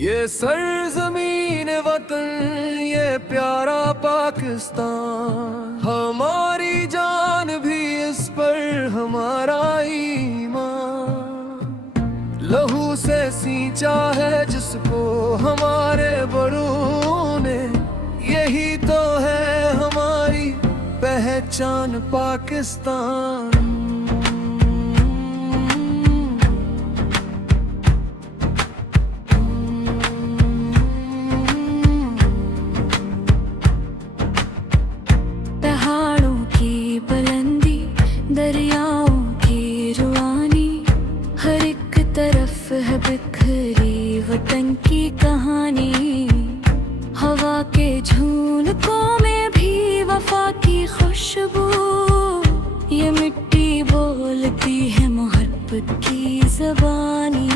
ये सरजमीन वतन, ये प्यारा पाकिस्तान, हमारी जान भी इस पर हमारा ईमान। लहू से सींचा है जिसको हमारे बड़ों ने, यही तो है हमारी पहचान पाकिस्तान। दरियाओं की रुआनी, हर एक तरफ है बिखरी वतन की कहानी। हवा के झोंकों में भी वफा की खुशबू, ये मिट्टी बोलती है मोहब्बत की ज़बानी।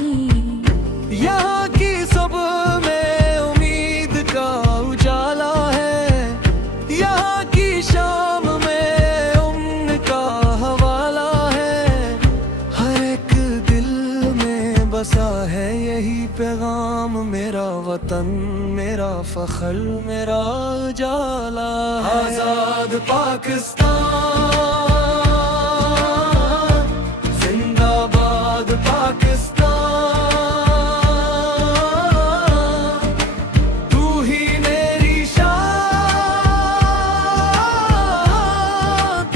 यहाँ की सुबह में उम्मीद का उजाला है, यहाँ की शाम बसा है यही पैगाम। मेरा वतन मेरा फख्र मेरा उजाला, आजाद पाकिस्तान जिंदाबाद पाकिस्तान। तू ही मेरी शान,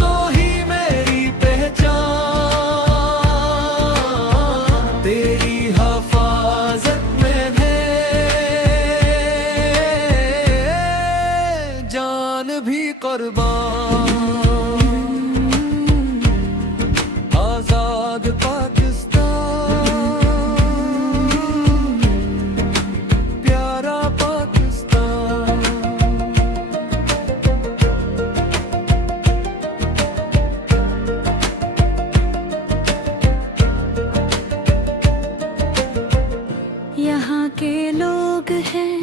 तो ही मेरी पहचान। तेरी हिफाजत में है जान भी कुर्बान। आजाद पाकिस्तान, प्यारा पाकिस्तान। यहाँ के लोग हैं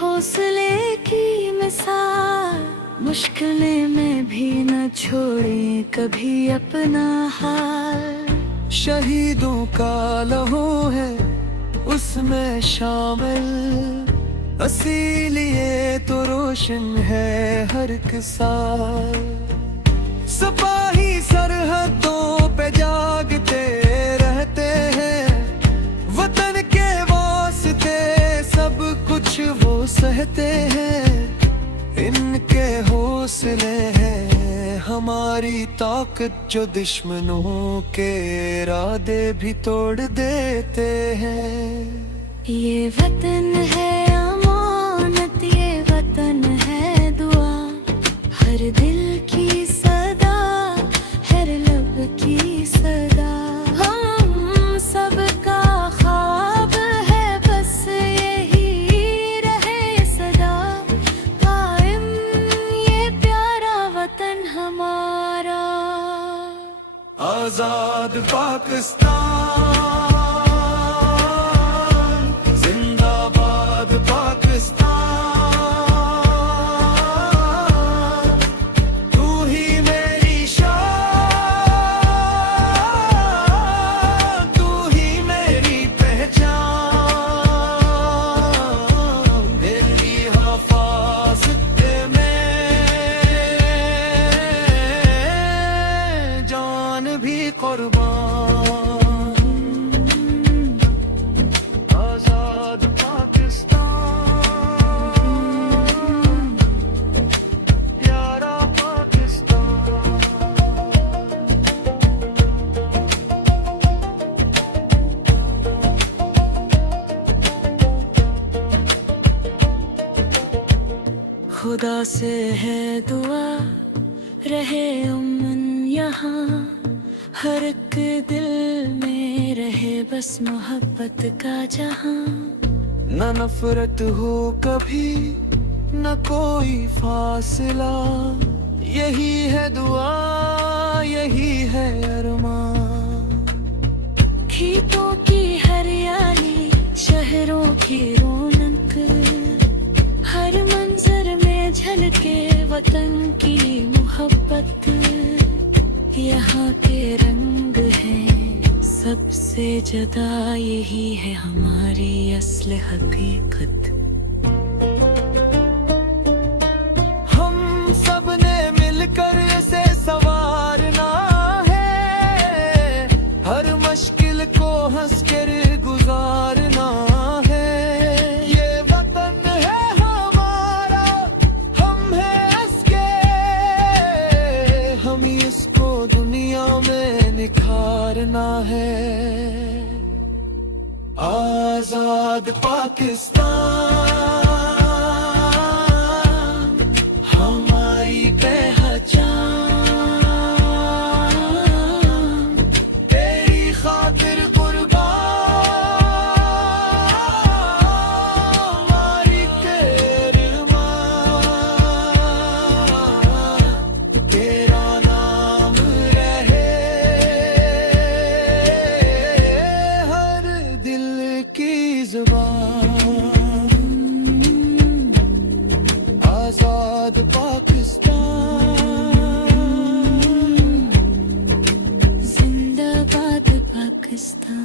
हौसले की मिसाल, मुश्किलें में भी न छोड़े कभी अपना हाल। शहीदों का लहू है उसमें शामिल, इसीलिए तो रोशन है हर एक साल। सिपाही सरहदों पे जागते रहते हैं, वतन के वास्ते सब कुछ वो सहते हैं। इनके हौसले हैं हमारी ताकत, जो दुश्मनों के इरादे भी तोड़ देते हैं। ये वतन है अमानत, ये वतन है दुआ, हर दिल की सदा, हर लब की सदा। हम सबका ख्वाब है बस यही रहे सदा कायम, ये प्यारा वतन हमारा। आजाद पाकिस्तान जिंदाबाद पाकिस्तान। तू ही मेरी शान, तू ही मेरी पहचान। तेरी हिफाजत में जान भी कुर्बान। आजाद पाकिस्तान, प्यारा पाकिस्तान। खुदा से है दुआ रहे अमन यहाँ, हर एक दिल में रहे बस मोहब्बत का जहां। न नफरत हो कभी न कोई फासला, यही है दुआ यही है अरमान। खेतों की हरियाली शहरों की रौनक, हर मंजर में झलके वतन की मोहब्बत। यहाँ के रंग हैं सबसे ज्यादा यही है हमारी असली हकीकत। हम सब ने मिलकर इसे संवारना है, हर मुश्किल को हंस कर गुजारना है। ये वतन है हमारा, हम हैं इसके, हम इसको दुनिया में निखारना है। आजाद पाकिस्तान हमारी पहचान, तेरी खातिर कुर्बान हमारी केरमान, तेरा नाम रहे हर दिल की जुबान। आजाद पाकिस्तान, जिंदाबाद पाकिस्तान।